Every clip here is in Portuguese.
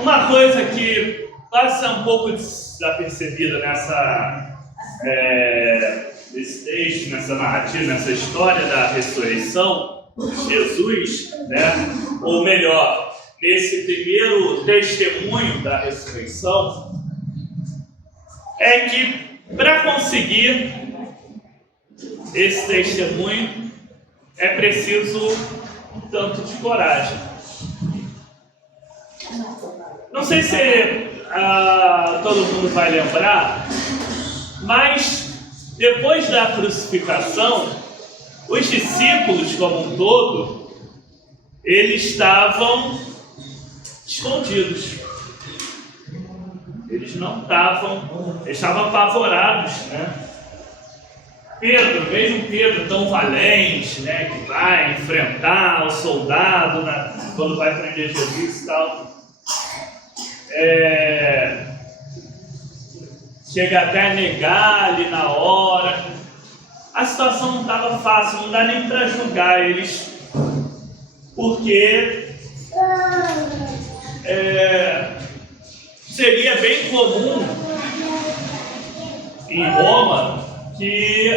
Uma coisa que passa um pouco desapercebida nesse texto, nessa narrativa, nessa história da ressurreição, Jesus, né? Ou melhor, nesse primeiro testemunho da ressurreição, é que para conseguir esse testemunho é preciso um tanto de coragem. Não sei se todo mundo vai lembrar, mas depois da crucificação, os discípulos como um todo, eles estavam escondidos. Eles não estavam, eles estavam apavorados, né? Pedro, mesmo Pedro tão valente, né, que vai enfrentar o soldado quando vai prender Jesus e tal, chega até a negar ali na hora. A situação não estava fácil, não dá nem para julgar eles, porque seria bem comum em Roma, e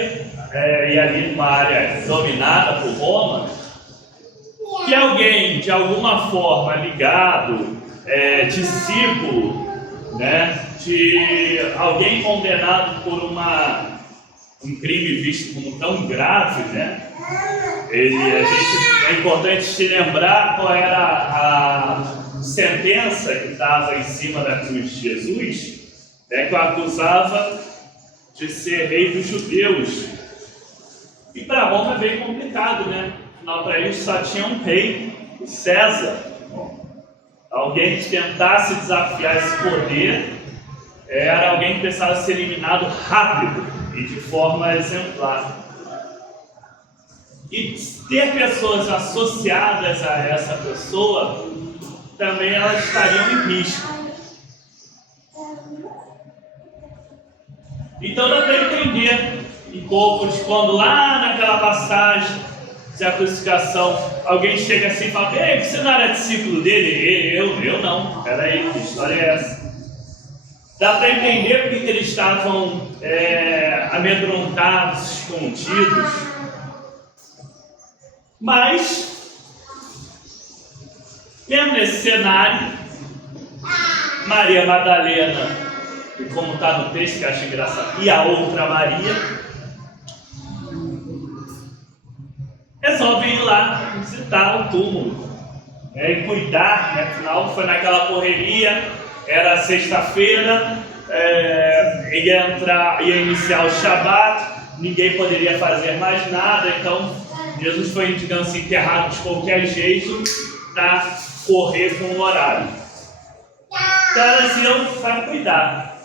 ali numa área dominada por Roma, que alguém de alguma forma ligado, discípulo, né, de alguém condenado por um crime visto como tão grave, né? É importante te lembrar qual era a sentença que estava em cima da cruz de Jesus, né, que o acusava de ser rei dos judeus. E para Roma é bem complicado, né? Afinal, para eles só tinha um rei, o César. Alguém que tentasse desafiar esse poder era alguém que precisava ser eliminado rápido e de forma exemplar. E ter pessoas associadas a essa pessoa, também elas estariam em risco. Então dá para entender um pouco de quando lá naquela passagem da crucificação, alguém chega assim e fala: ei, você não era discípulo dele? Eu não. Peraí, que história é essa? Dá para entender porque que eles estavam amedrontados, escondidos. Mas, vendo esse cenário, Maria Madalena, e como está no texto, que eu acho engraçado, e a outra Maria, resolvem ir lá visitar o túmulo, e cuidar, né? Afinal foi naquela correria, era sexta-feira, ia iniciar o Shabat, ninguém poderia fazer mais nada, então Jesus foi, digamos assim, enterrado de qualquer jeito para correr com o horário. Então elas iam para cuidar.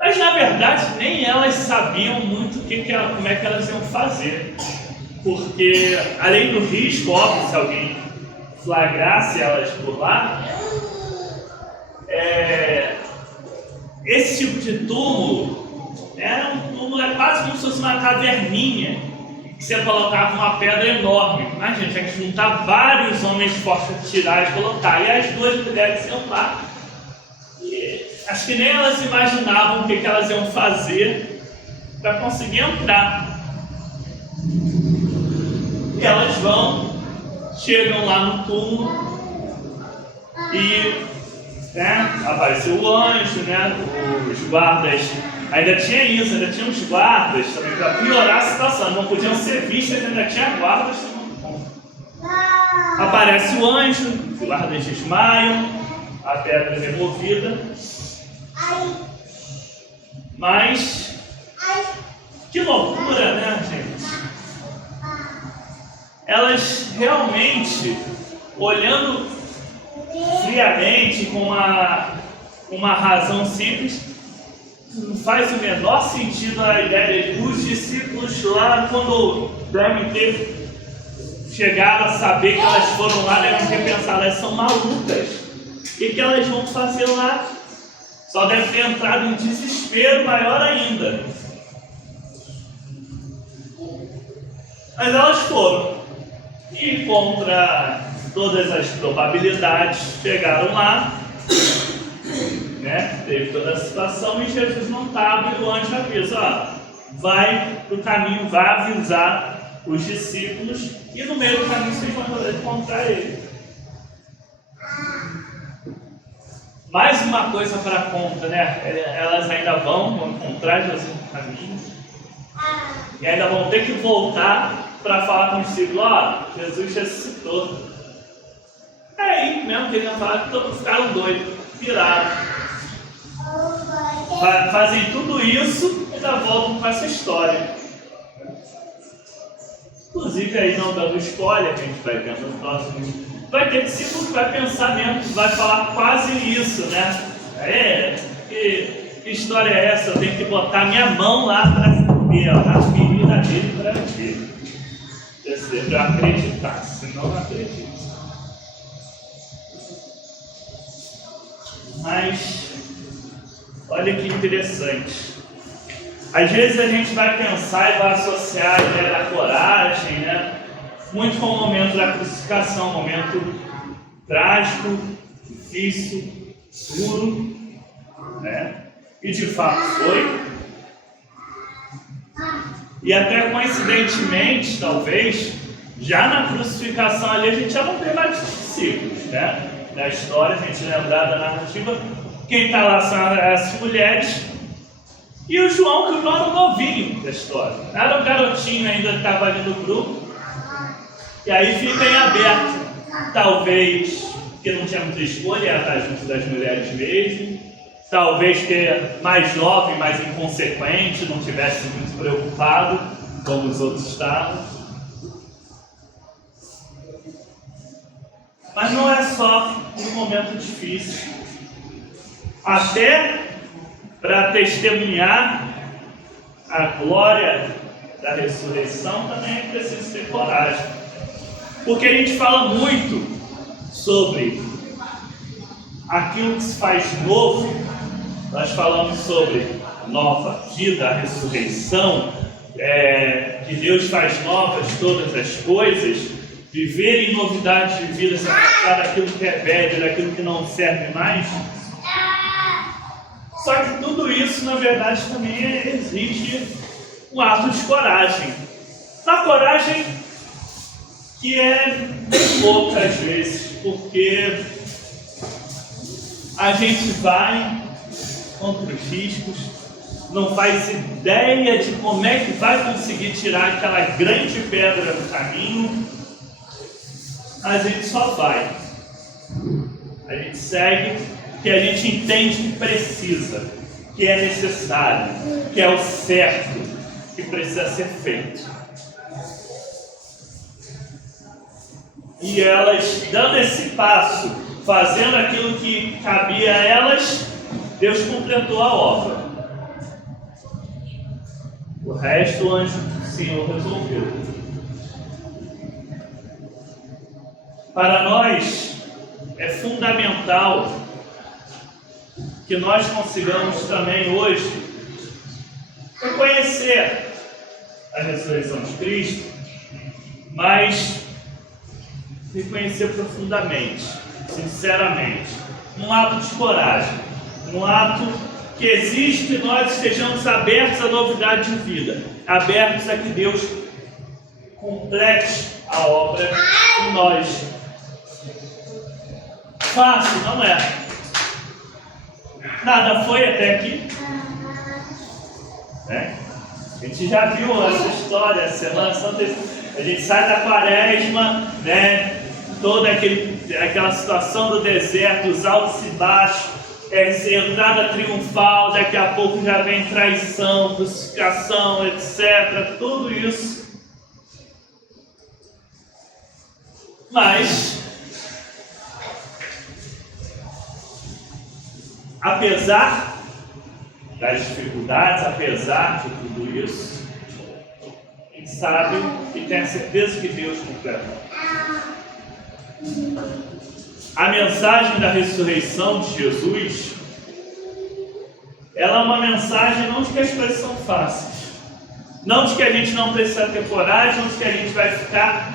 Mas na verdade nem elas sabiam muito como é que elas iam fazer. Porque além do risco, óbvio, se alguém flagrasse elas por lá, esse tipo de túmulo era um túmulo, quase como se fosse uma caverninha, que você colocava uma pedra enorme. Mas gente, tinha que juntar vários homens fortes para tirar e colocar. E as duas mulheres iam lá. E acho que nem elas imaginavam o que elas iam fazer para conseguir entrar. E elas chegam lá no túmulo e apareceu o anjo, né? Os guardas, ainda tinha isso, ainda tinha os guardas também para piorar a situação, não podiam ser vistas, ainda tinha guardas também. Aparece o anjo, os guardas desmaiam, a pedra é removida. Mas que loucura, né, gente? Elas realmente, olhando friamente, com uma razão simples, não faz o menor sentido a ideia de os discípulos lá, quando devem ter chegado a saber que elas foram lá, devem ter pensado: elas são malucas, o que elas vão fazer lá? Só deve ter entrado em desespero maior ainda. Mas elas foram. E contra todas as probabilidades chegaram lá, né? Teve toda a situação e Jesus não estava e o anjo avisa, ó, vai para o caminho, vai avisar os discípulos e no meio do caminho vocês vão encontrar ele. Mais uma coisa para a conta, né? Elas ainda vão encontrar Jesus no caminho e ainda vão ter que voltar para falar com os discípulos, ó, Jesus ressuscitou. É aí mesmo que ele ia falar que todos ficaram doidos, pirados. Fazem tudo isso e ainda voltam com essa história. Inclusive aí não dando spoiler, que a gente vai ver no próximo. Vai ter discípulo que vai pensar mesmo, que vai falar quase isso, né? Que história é essa? Eu tenho que botar minha mão lá para ver, na ferida dele para ver. Para eu acreditar, senão não acredito. Mas, olha que interessante. Às vezes a gente vai pensar e vai associar a ideia da coragem, né? Muito com o momento da crucificação, um momento trágico, difícil, duro, né? E de fato foi. E até coincidentemente, talvez, já na crucificação ali a gente já não tem mais discípulos, né? Na história, a gente lembrar da narrativa, quem está lá são as mulheres e o João, que o João era o novinho da história. Era um garotinho ainda que estava ali no grupo. E aí fica em aberto. Talvez porque não tinha muita escolha, era estar junto das mulheres mesmo. Talvez que mais jovem, mais inconsequente, não tivesse muito preocupado, como os outros estavam. Mas não é só um momento difícil. Até para testemunhar a glória da ressurreição também é preciso ter coragem. Porque a gente fala muito sobre aquilo que se faz novo. Nós falamos sobre a nova vida, a ressurreição, que Deus faz novas todas as coisas, viver em novidade de vida, se afastar daquilo que é velho, daquilo que não serve mais. Só que tudo isso, na verdade, também exige um ato de coragem. Uma coragem que é bem pouca às vezes, porque a gente vai contra os riscos, não faz ideia de como é que vai conseguir tirar aquela grande pedra do caminho, a gente só vai. A gente segue o que a gente entende que precisa, que é necessário, que é o certo, que precisa ser feito. E elas, dando esse passo, fazendo aquilo que cabia a elas, Deus completou a obra. O resto o anjo do Senhor resolveu. Para nós é fundamental que nós consigamos também hoje reconhecer a ressurreição de Cristo, mas reconhecer profundamente, sinceramente, um ato de coragem, um ato que exige que nós estejamos abertos à novidade de vida, abertos a que Deus complete a obra em nós. Fácil, não é? Nada foi até aqui. A gente já viu essa história, Semana Santa, a gente sai da quaresma, né? Toda aquela situação do deserto, os altos e baixos, entrada triunfal, daqui a pouco já vem traição, crucificação, etc. Tudo isso. Mas, apesar das dificuldades, apesar de tudo isso, a gente sabe e tem a certeza que Deus completa. A mensagem da ressurreição de Jesus, ela é uma mensagem não de que as coisas são fáceis, não de que a gente não precisa ter coragem, não de que a gente vai ficar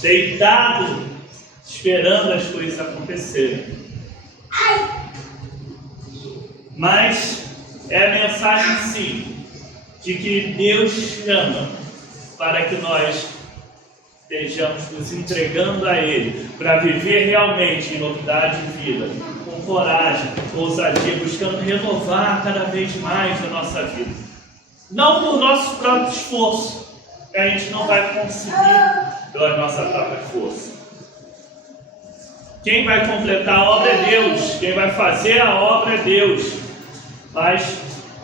deitado esperando as coisas acontecerem. Mas é a mensagem, sim, de que Deus chama para que nós estejamos nos entregando a Ele, para viver realmente em novidade de vida, com coragem, ousadia, buscando renovar cada vez mais a nossa vida. Não por nosso próprio esforço, que a gente não vai conseguir pela nossa própria força. Quem vai completar a obra é Deus, quem vai fazer a obra é Deus. Mas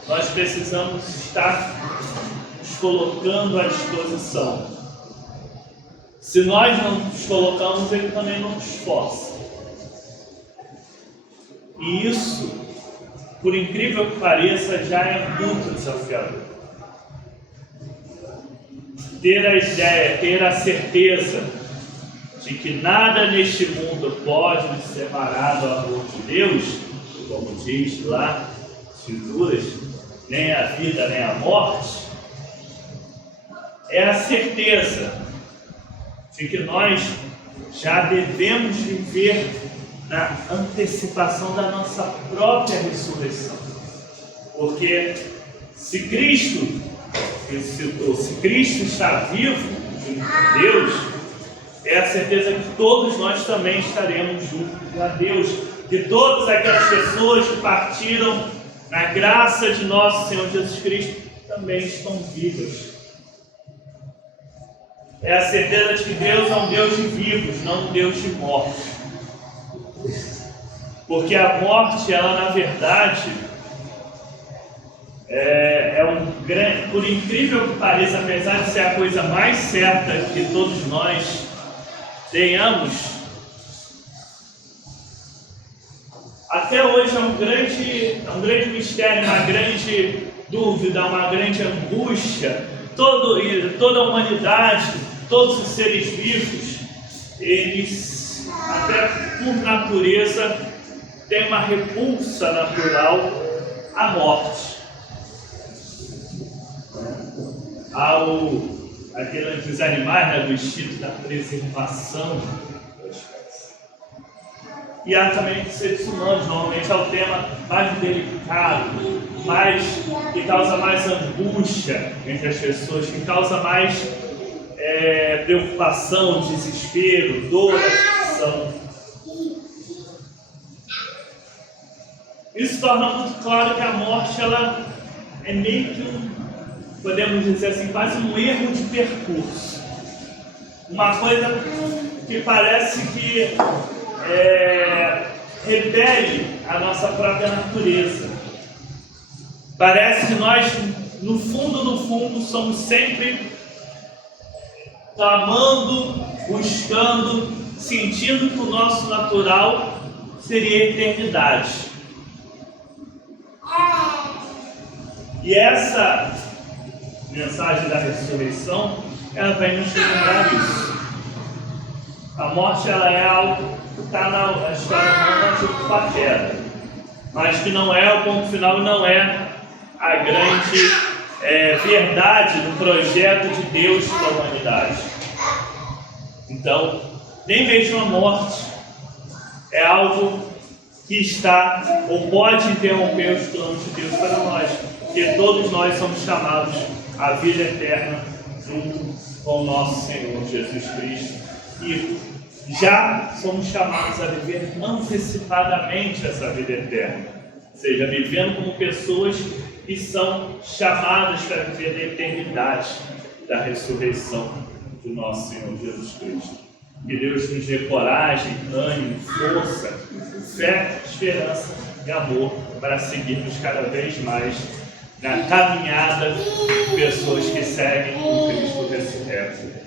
nós precisamos estar nos colocando à disposição. Se nós não nos colocamos, Ele também não nos esforça. E isso, por incrível que pareça, já é muito desafiador. Ter a ideia, ter a certeza de que nada neste mundo pode nos separar do amor de Deus, como diz lá as Escrituras, nem a vida, nem a morte, é a certeza de que nós já devemos viver na antecipação da nossa própria ressurreição. Porque se Cristo está vivo junto com Deus, é a certeza que todos nós também estaremos juntos a Deus, que todas aquelas pessoas que partiram na graça de nosso Senhor Jesus Cristo também estão vivas. É a certeza de que Deus é um Deus de vivos, não um Deus de mortos. Porque a morte, ela na verdade, por incrível que pareça, apesar de ser a coisa mais certa que todos nós tenhamos, até hoje é um grande mistério, uma grande dúvida, uma grande angústia. Toda a humanidade, todos os seres vivos, eles, até por natureza, têm uma repulsa natural à morte. Aqueles animais, né, do instinto da preservação das espécies. E há também os seres humanos, normalmente é o tema mais delicado, que causa mais angústia entre as pessoas, que causa mais preocupação, desespero, dor, aflição. Isso torna muito claro que a morte, ela é meio que podemos dizer assim, quase um erro de percurso. Uma coisa que parece que repele a nossa própria natureza. Parece que nós, no fundo, somos sempre clamando, buscando, sentindo que o nosso natural seria a eternidade. E essa mensagem da ressurreição, ela vai nos lembrar isso. A morte, ela é algo que está na história humana tipo paquera, mas que não é o ponto final, não é a grande verdade do projeto de Deus para a humanidade. Então, nem mesmo a morte é algo que está ou pode interromper os planos de Deus para nós, porque todos nós somos chamados à vida eterna junto com o nosso Senhor Jesus Cristo, e já somos chamados a viver antecipadamente essa vida eterna, ou seja, vivendo como pessoas que são chamadas para viver a eternidade da ressurreição do nosso Senhor Jesus Cristo. Que Deus nos dê coragem, ânimo, força, fé, esperança e amor para seguirmos cada vez mais na caminhada de pessoas que seguem o Cristo ressurreto.